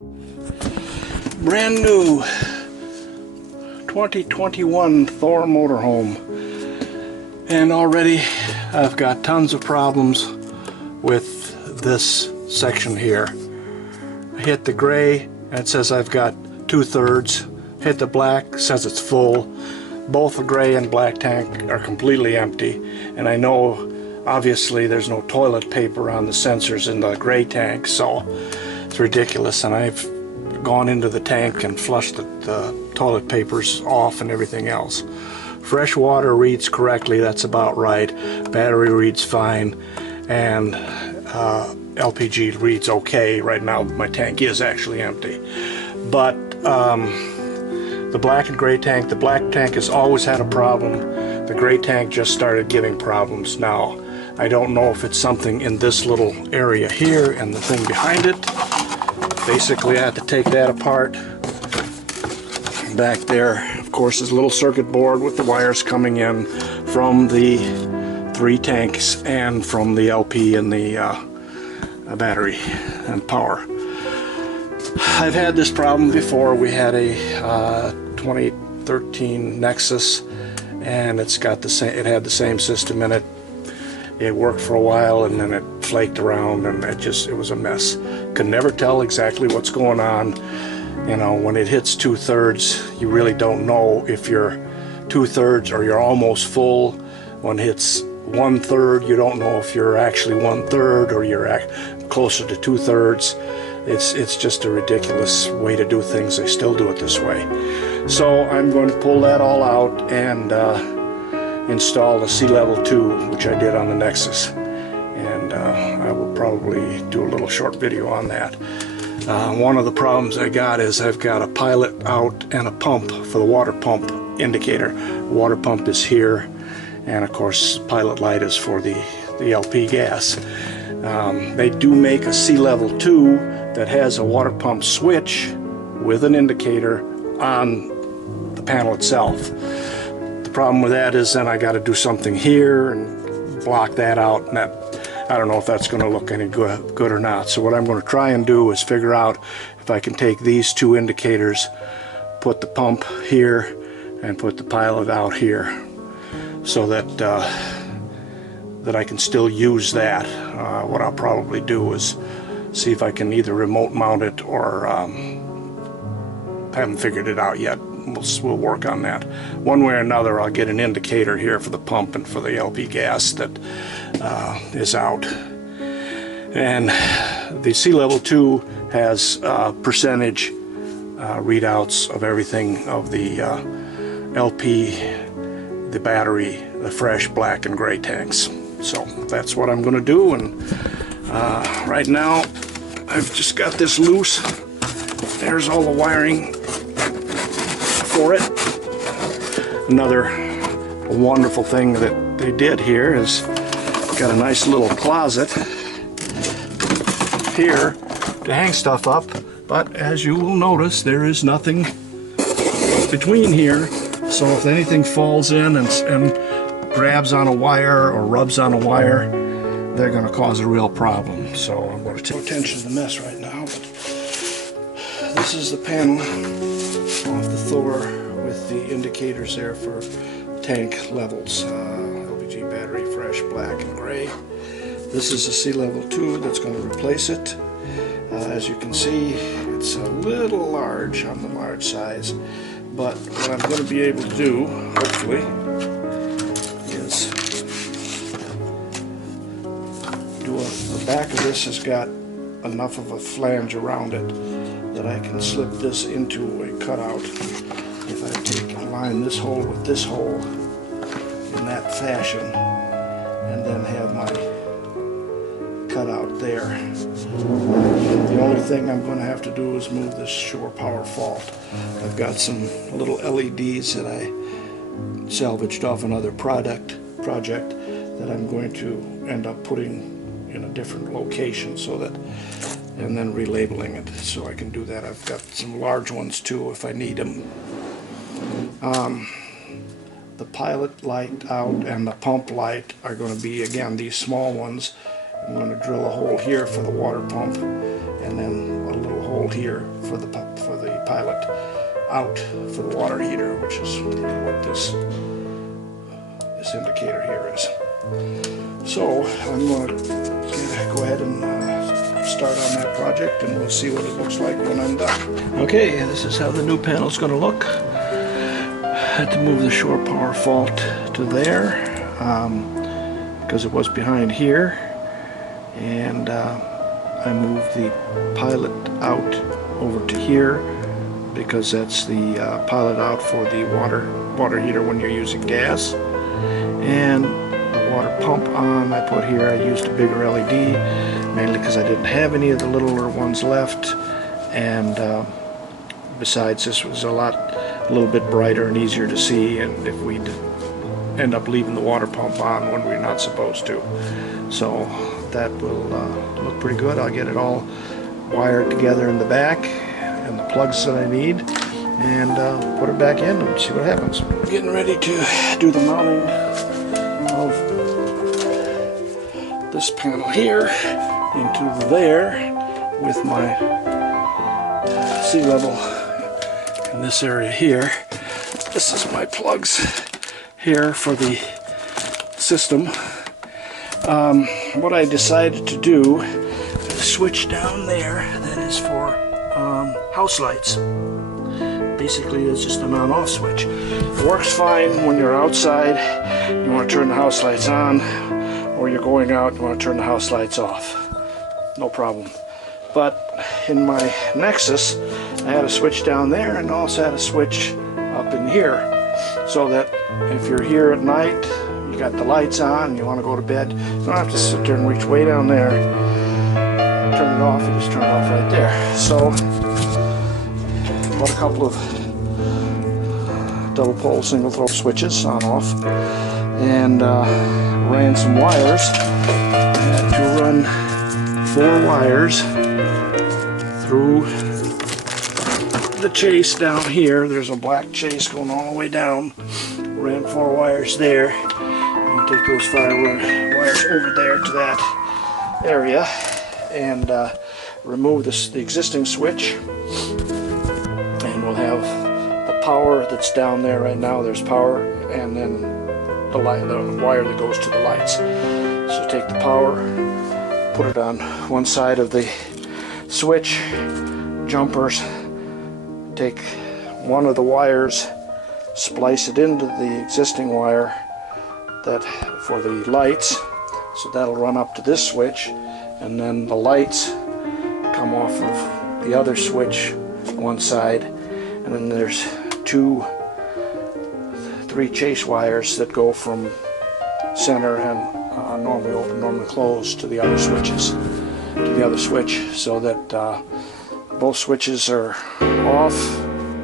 Brand new 2021 Thor motorhome, and already I've got tons of problems with this section here. I hit the gray and it says I've got 2/3. Hit the black, says it's full. Both the gray and black tank are completely empty, and I know obviously there's no toilet paper on the sensors in the gray tank, so it's ridiculous. And I've gone into the tank and flushed the toilet papers off and everything else. Fresh water reads correctly, that's about right. Battery reads fine, and LPG reads okay. Right now my tank is actually empty. But the black and gray tank, the black tank has always had a problem. The gray tank just started giving problems now. I don't know if it's something in this little area here and the thing behind it. Basically, I have to take that apart. Back there, of course, is a little circuit board with the wires coming in from the 3 tanks and from the LP and the battery and power. I've had this problem before. We had a 2013 Nexus, and it's got the same. It had the same system in it. It worked for a while, and then it flaked around, and it was a mess. Could never tell exactly what's going on. You know, when it hits 2/3, you really don't know if you're 2/3 or you're almost full. When it hits 1/3, you don't know if you're actually 1/3 or you're closer to 2/3. It's just a ridiculous way to do things. They still do it this way. So I'm going to pull that all out and install the Seelevel 2, which I did on the Nexus, and I will probably do a little short video on that. One of the problems I got is I've got a pilot out and a pump for the water pump indicator. The water pump is here, and of course pilot light is for the LP gas. They do make a Seelevel 2 that has a water pump switch with an indicator on the panel itself. The problem with that is then I got to do something here and block that out, and I don't know if that's going to look any good or not. So what I'm going to try and do is figure out if I can take these 2 indicators, put the pump here, and put the pilot out here, so that that I can still use that. What I'll probably do is see if I can either remote mount it, or haven't figured it out yet. We'll work on that. One way or another, I'll get an indicator here for the pump and for the LP gas that is out. And the Seelevel 2 has percentage readouts of everything, of the LP, the battery, the fresh black and gray tanks. So that's what I'm going to do. And right now I've just got this loose. There's all the wiring for it. Another wonderful thing that they did here is got a nice little closet here to hang stuff up, but as you will notice, there is nothing between here, so if anything falls in and grabs on a wire or rubs on a wire, they're going to cause a real problem. So I'm going to take attention to the mess right now. But this is the panel off the Thor with the indicators there for tank levels, LPG battery, fresh, black, and gray. This is a Seelevel 2 that's going to replace it. As you can see, it's a little large on the large size, but what I'm going to be able to do, hopefully, is the back of this has got enough of a flange around it that I can slip this into a cutout. If I take and line this hole with this hole in that fashion, and then have my cutout there. The only thing I'm going to have to do is move this shore power fault. I've got some little LEDs that I salvaged off another project that I'm going to end up putting in a different location, so that, and then relabeling it, so I can do that. I've got some large ones too if I need them. The pilot light out and the pump light are going to be, again, these small ones. I'm going to drill a hole here for the water pump, and then a little hole here for the pilot out for the water heater, which is what this indicator here is. So I'm going to go ahead and start on that project, and we'll see what it looks like when I'm done. Okay, this is how the new panel is going to look. I had to move the shore power fault to there because it was behind here, and I moved the pilot out over to here because that's the pilot out for the water heater when you're using gas. And the water pump on I put here. I used a bigger LED mainly because I didn't have any of the littler ones left, and besides, this was a little bit brighter and easier to see, and if we'd end up leaving the water pump on when we're not supposed to. So that will look pretty good. I'll get it all wired together in the back and the plugs that I need, and put it back in and see what happens. We're getting ready to do the mounting of this panel here into there with my Seelevel in this area here. This is my plugs here for the system. What I decided to do is switch down there that is for house lights. Basically, it's just an on-off switch. It works fine when you're outside, you want to turn the house lights on, or you're going out, you want to turn the house lights off. No problem. But in my Nexus, I had a switch down there and also had a switch up in here, so that if you're here at night, you got the lights on, and you want to go to bed, you don't have to sit there and reach way down there, turn it off, you just turn it off right there. So, bought a couple of double pole single throw switches on off, and ran some wires. I had to run 4 wires through the chase down here. There's a black chase going all the way down. Ran 4 wires there, and take those 5 wires over there to that area, and remove the existing switch, and we'll have the power that's down there right now. There's power, and then the wire that goes to the lights. So take the power, put it on one side of the switch jumpers, take one of the wires, splice it into the existing wire that for the lights, so that'll run up to this switch, and then the lights come off of the other switch one side, and then there's 3 chase wires that go from center and normally open, normally closed to the other switches, to the other switch, so that both switches are off,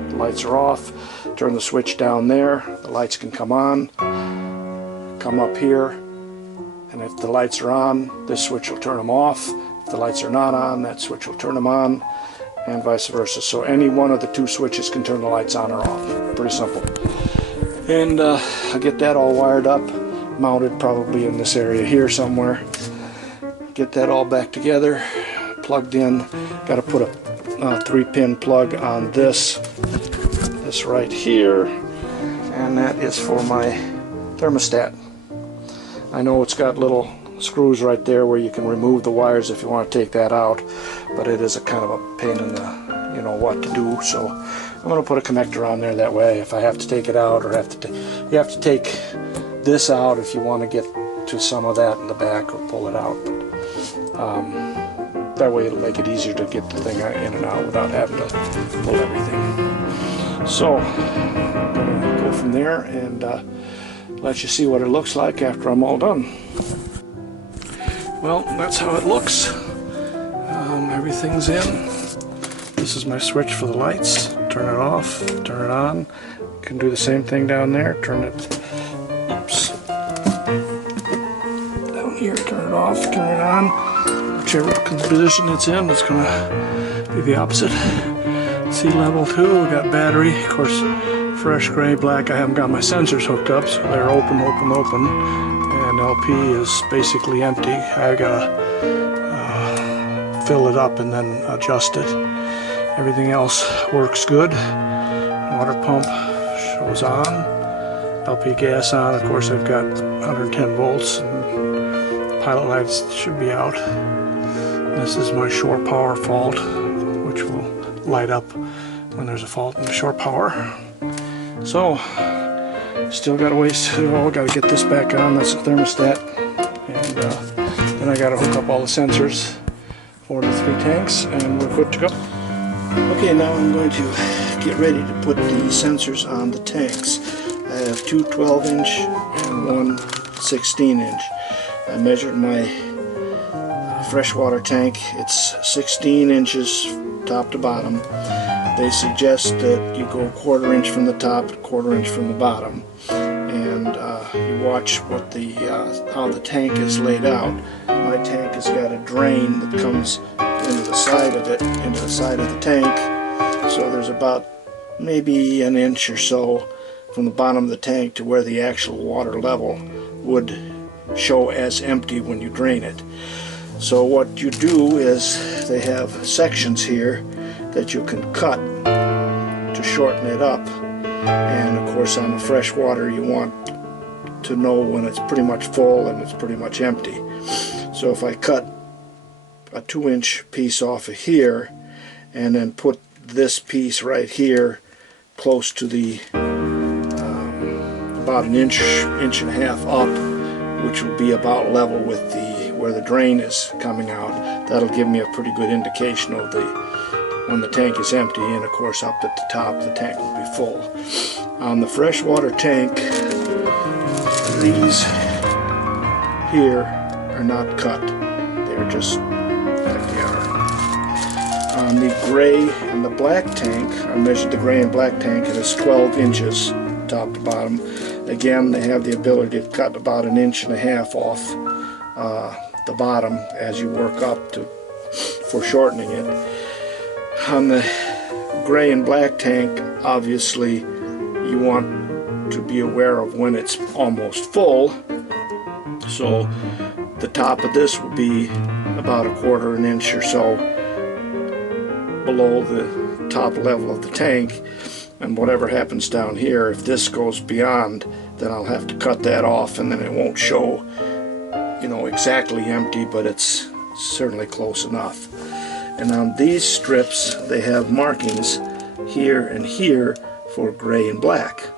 the lights are off. Turn the switch down there, the lights can come on, come up here, and if the lights are on, this switch will turn them off. If the lights are not on, that switch will turn them on, and vice versa. So any one of the 2 switches can turn the lights on or off. Pretty simple. And I'll get that all wired up, mounted probably in this area here somewhere. Get that all back together, plugged in. Got to put a 3-pin plug on this right here, and that is for my thermostat. I know it's got little screws right there where you can remove the wires if you want to take that out, but it is a kind of a pain in the what to do. So I'm going to put a connector on there, that way if I have to take it out, or you have to take this out if you want to get to some of that in the back, or pull it out. That way it'll make it easier to get the thing in and out without having to pull everything. So I'm going to go from there and let you see what it looks like after I'm all done. Well, that's how it looks. Everything's in. This is my switch for the lights. Turn it off, turn it on. You can do the same thing down there. Turn it, oops, down here, turn it off, turn it on. Whichever position it's in, it's going to be the opposite. Seelevel too, we got battery, of course, fresh gray, black. I haven't got my sensors hooked up, so they're open, and LP is basically empty. I gotta fill it up and then adjust it. Everything else works good. Water pump shows on. LP gas on. Of course, I've got 110 volts, and pilot lights should be out. This is my shore power fault, which will light up when there's a fault in the shore power. So, still got a ways to go. Got to get this back on. That's the thermostat, and then I got to hook up all the sensors for the 3 tanks, and we're good to go. Okay, now I'm going to get ready to put the sensors on the tanks. I have 2 12-inch and 1 16-inch. I measured my freshwater tank. It's 16 inches top to bottom. They suggest that you go 1/4 inch from the top, 1/4 inch from the bottom, and you watch what how the tank is laid out. My tank has got a drain that comes into the side of it, into the side of the tank. So there's about maybe an inch or so from the bottom of the tank to where the actual water level would show as empty when you drain it. So what you do is they have sections here that you can cut to shorten it up, and of course on the fresh water you want to know when it's pretty much full and it's pretty much empty. So if I cut a 2-inch piece off of here and then put this piece right here close to the about an inch and a half up, which will be about level with where the drain is coming out, that'll give me a pretty good indication of when the tank is empty, and of course up at the top the tank will be full. On the freshwater tank, these here are not cut. They're just like they are. On the gray and the black tank, I measured the gray and black tank, and it's 12 inches top to bottom. Again, they have the ability to cut about an inch and a half off the bottom as you work up for shortening it. On the gray and black tank, obviously you want to be aware of when it's almost full. So the top of this will be about 1/4 inch or so below the top level of the tank, and whatever happens down here, if this goes beyond, then I'll have to cut that off, and then it won't show, you know, exactly empty, but it's certainly close enough. And on these strips they have markings here and here for gray and black.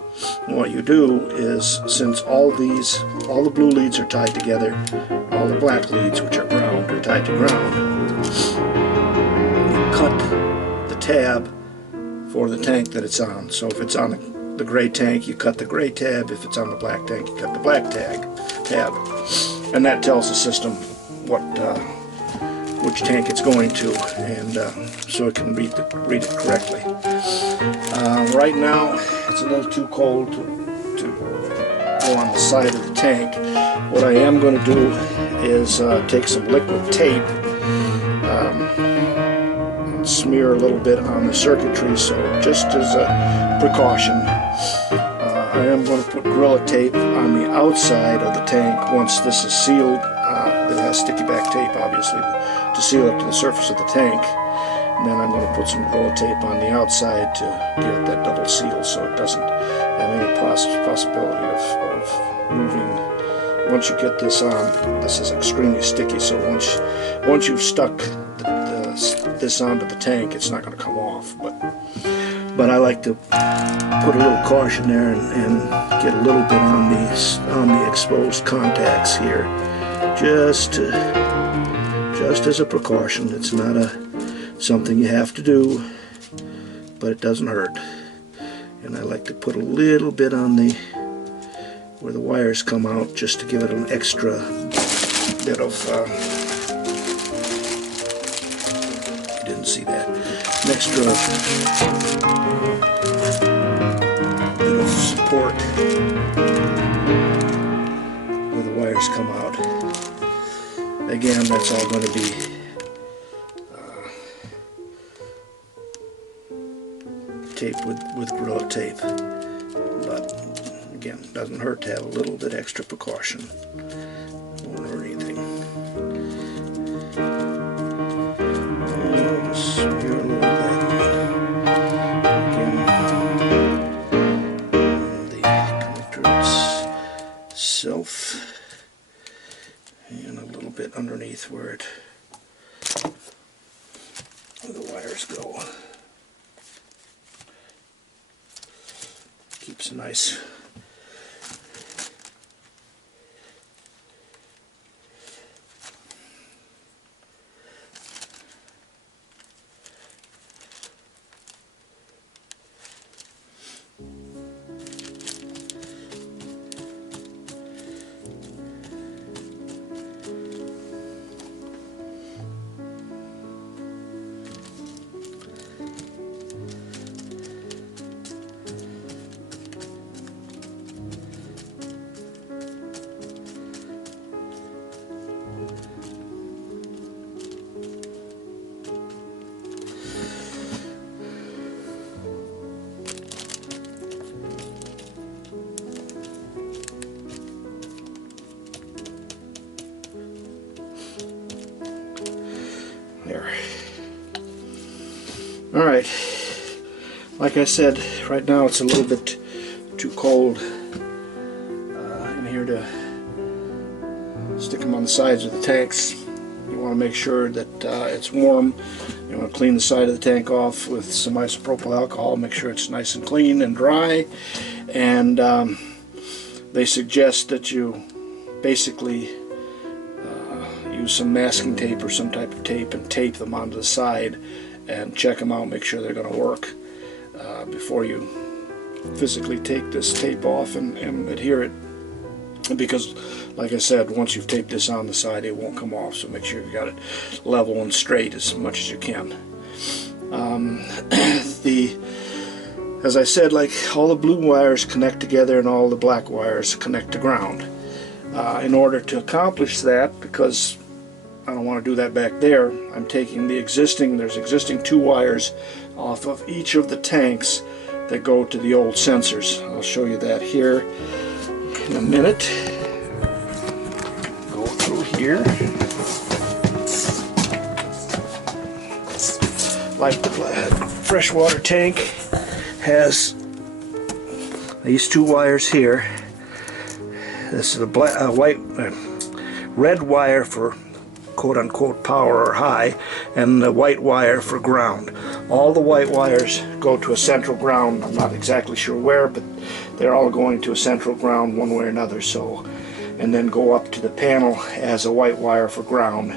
And what you do is, since all the blue leads are tied together, all the black leads, which are ground, are tied to ground, you cut the tab for the tank that it's on. So if it's on the gray tank, you cut the gray tab. If it's on the black tank, you cut the black tab. And that tells the system which tank it's going to, and so it can read it correctly. Right now it's a little too cold to go on the side of the tank. What I am going to do is take some liquid tape and smear a little bit on the circuitry, so just as a precaution. I am going to put Gorilla Tape on the outside of the tank once this is sealed. It has sticky back tape, obviously, to seal it to the surface of the tank. And then I'm going to put some Gorilla Tape on the outside to give it that double seal, so it doesn't have any possibility of moving. Once you get this on, this is extremely sticky, so once you've stuck this onto the tank, it's not going to come off. But I like to put a little caution there and get a little bit on the exposed contacts here, just as a precaution. It's not something you have to do, but it doesn't hurt. And I like to put a little bit on where the wires come out, just to give it an extra bit of you didn't see that, an extra bit of support where the wires come out. Again, that's all going to be taped with Gorilla Tape, but again, it doesn't hurt to have a little bit extra precaution. Won't hurt anything. Smear a little bit. underneath where the wires go. Keeps a nice there. Alright, like I said, right now it's a little bit too cold in here to stick them on the sides of the tanks. You want to make sure that it's warm. You want to clean the side of the tank off with some isopropyl alcohol, make sure it's nice and clean and dry, and they suggest that you basically use some masking tape or some type of tape and tape them onto the side and check them out, make sure they're going to work before you physically take this tape off and adhere it, because like I said, once you've taped this on the side it won't come off, so make sure you've got it level and straight as much as you can. As I said, like, all the blue wires connect together and all the black wires connect to ground. In order to accomplish that, because I don't want to do that back there, I'm taking there's existing 2 wires off of each of the tanks that go to the old sensors. I'll show you that here in a minute. Go through here. Like the freshwater tank has these 2 wires here. This is a red wire for quote-unquote power or high, and the white wire for ground. All the white wires go to a central ground. I'm not exactly sure where, but they're all going to a central ground one way or another. So, and then go up to the panel as a white wire for ground.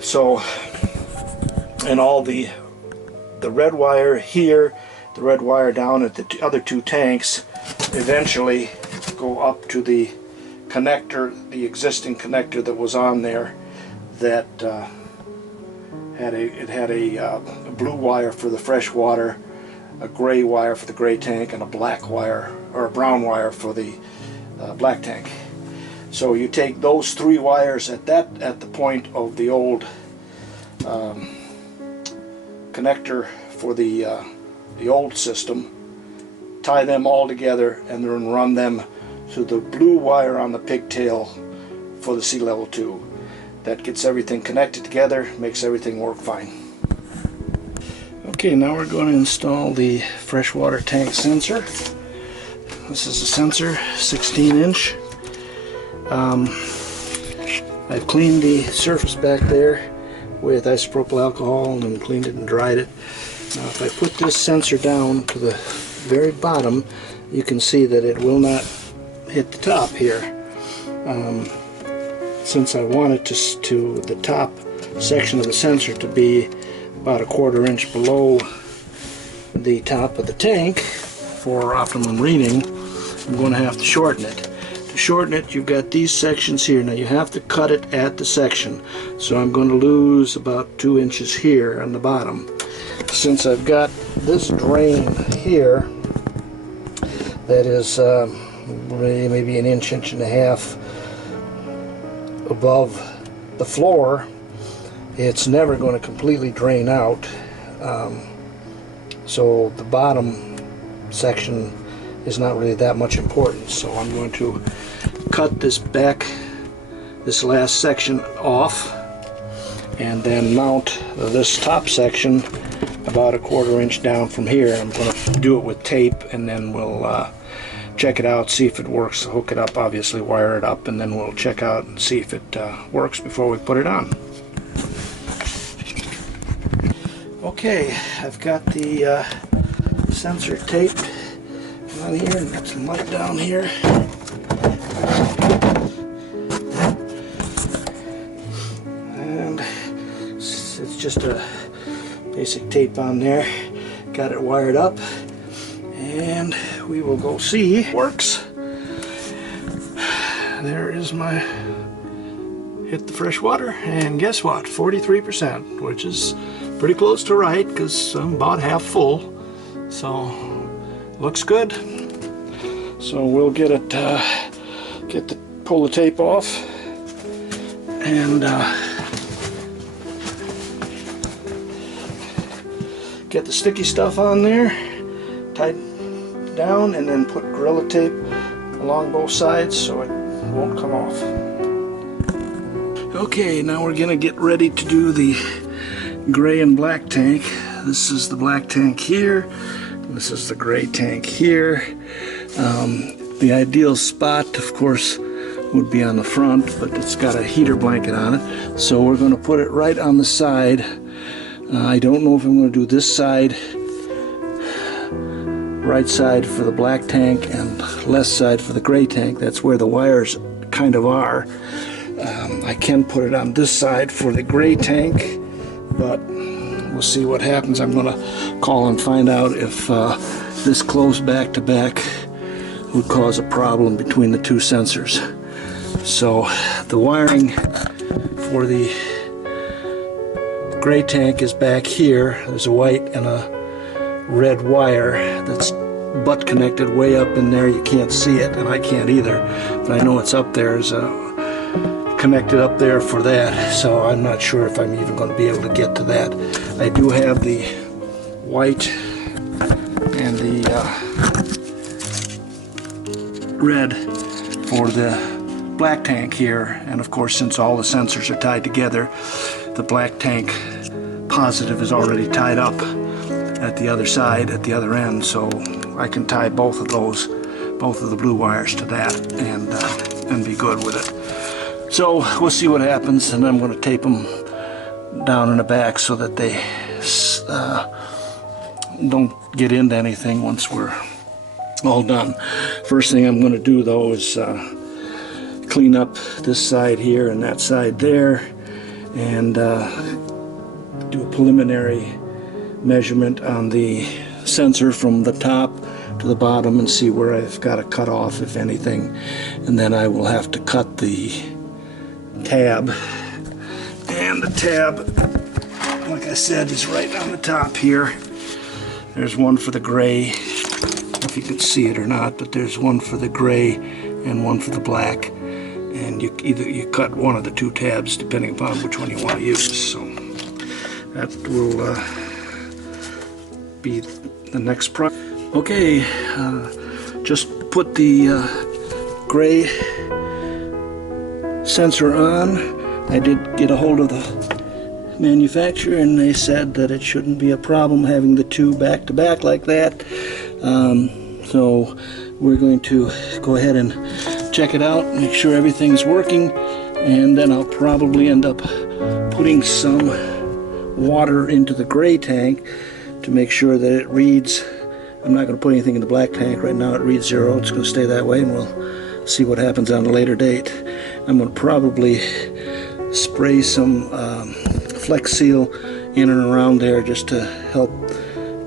So, and all the red wire here, the red wire down at the other 2 tanks, eventually go up to the connector, the existing connector that was on there, that had a blue wire for the fresh water, a gray wire for the gray tank, and a black wire or a brown wire for the black tank. So you take those 3 wires at the point of the old connector for the old system, tie them all together, and then run them to the blue wire on the pigtail for the Seelevel 2. That gets everything connected together, makes everything work fine. Okay, now we're going to install the freshwater tank sensor. This is a sensor, 16-inch. I've cleaned the surface back there with isopropyl alcohol and then cleaned it and dried it. Now if I put this sensor down to the very bottom, you can see that it will not hit the top here. Since I want it to the top section of the sensor to be about a 1/4 inch below the top of the tank for optimum reading, I'm going to have to shorten it. To shorten it, you've got these sections here. Now you have to cut it at the section, so I'm going to lose about 2 inches here on the bottom. Since I've got this drain here that is maybe an inch, 1.5 above the floor, it's never going to completely drain out. So the bottom section is not really that much importance. So I'm going to cut this last section off, and then mount this top section about a 1/4 inch down from here. I'm going to do it with tape, and then we'll check it out, see if it works, hook it up, obviously wire it up, and then we'll check out and see if it works before we put it on. Okay, I've got the sensor taped on here, and got some mud down here. And it's just a basic tape on there. Got it wired up, and we will go see if it works. There is my hit the fresh water, and guess what? 43%, which is pretty close to right because I'm about half full. So looks good. So we'll get it, pull the tape off, and get the sticky stuff on there, tied down, and then put Gorilla Tape along both sides so it won't come off. Okay, now we're gonna get ready to do the gray and black tank. This is the black tank here, this is the gray tank here. The ideal spot, of course, would be on the front, but it's got a heater blanket on it, so we're going to put it right on the side. I don't know if I'm going to do this side, right side for the black tank and left side for the gray tank. That's where the wires kind of are. I can put it on this side for the gray tank, but we'll see what happens. I'm going to call and find out if this close back to back would cause a problem between the two sensors. So the wiring for the gray tank is back here. There's a white and a red wire that's butt connected way up in there. You can't see it, and I can't either, but I know it's up there. There's connected up there for that, so I'm not sure if I'm even going to be able to get to that. I do have the white and the red for the black tank here, and of course, since all the sensors are tied together, the black tank positive is already tied up at the other side, at the other end, so I can tie both of the blue wires to that and be good with it. So we'll see what happens, and I'm going to tape them down in the back so that they don't get into anything once we're all done. First thing I'm going to do though is clean up this side here and that side there, and do a preliminary measurement on the sensor from the top to the bottom and see where I've got to cut off, if anything, and then I will have to cut the tab, and the tab, like I said, is right on the top here. There's one for the gray, if you can see it or not, but there's one for the gray and one for the black, and you cut one of the two tabs depending upon which one you want to use. So that will be the next project. Okay, just put the gray sensor on. I did get a hold of the manufacturer, and they said that it shouldn't be a problem having the two back to back like that. So we're going to go ahead and check it out, make sure everything's working, and then I'll probably end up putting some water into the gray tank to make sure that it reads. I'm not going to put anything in the black tank right now. It reads 0. It's going to stay that way, and we'll see what happens on a later date. I'm going to probably spray some Flex Seal in and around there just to help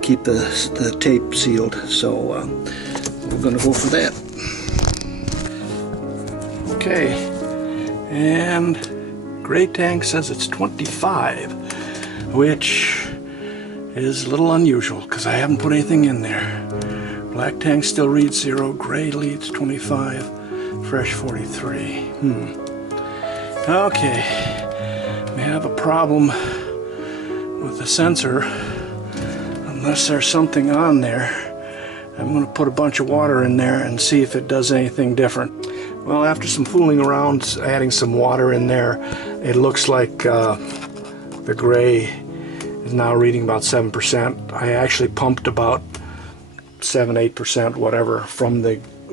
keep the tape sealed. So we're going to go for that. Okay, and gray tank says it's 25, which is a little unusual because I haven't put anything in there. Black tank still reads 0, gray reads 25, fresh 43. Okay, we have a problem with the sensor. Unless there's something on there, I'm going to put a bunch of water in there and see if it does anything different. Well, after some fooling around, adding some water in there, it looks like the gray is now reading about 7%. I actually pumped about 7-8%, whatever, from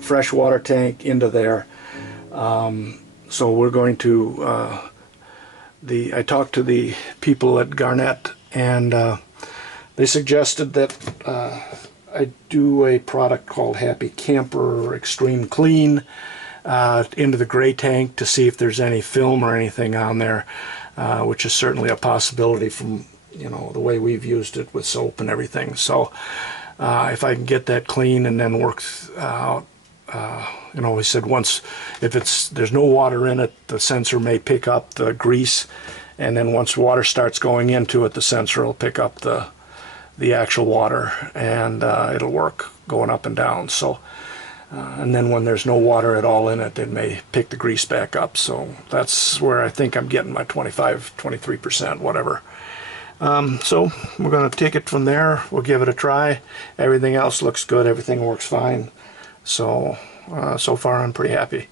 freshwater tank into there. So we're going to, I talked to the people at Garnett, and they suggested that I do a product called Happy Camper Extreme Clean into the gray tank to see if there's any film or anything on there, which is certainly a possibility from, you know, the way we've used it with soap and everything. So if I can get that clean and then work out, you know, he said once, if there's no water in it, the sensor may pick up the grease, and then once water starts going into it, the sensor will pick up the actual water, and it'll work going up and down. So and then when there's no water at all in it, it may pick the grease back up. So that's where I think I'm getting my 23%, whatever. So we're going to take it from there. We'll give it a try. Everything else looks good. Everything works fine. So so far I'm pretty happy.